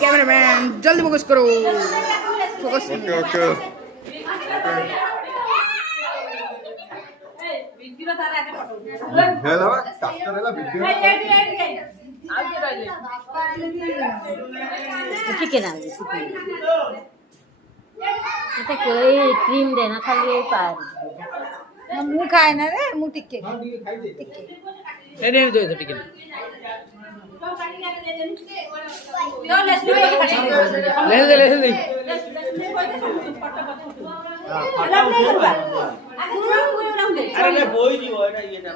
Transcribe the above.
cameraman जल्दी focus करो focus okay cream देना खाली पार मुंह खाए ना रे मुंह टिक्के नहीं दो टिके ले अरे बोई जी वो এটা এটা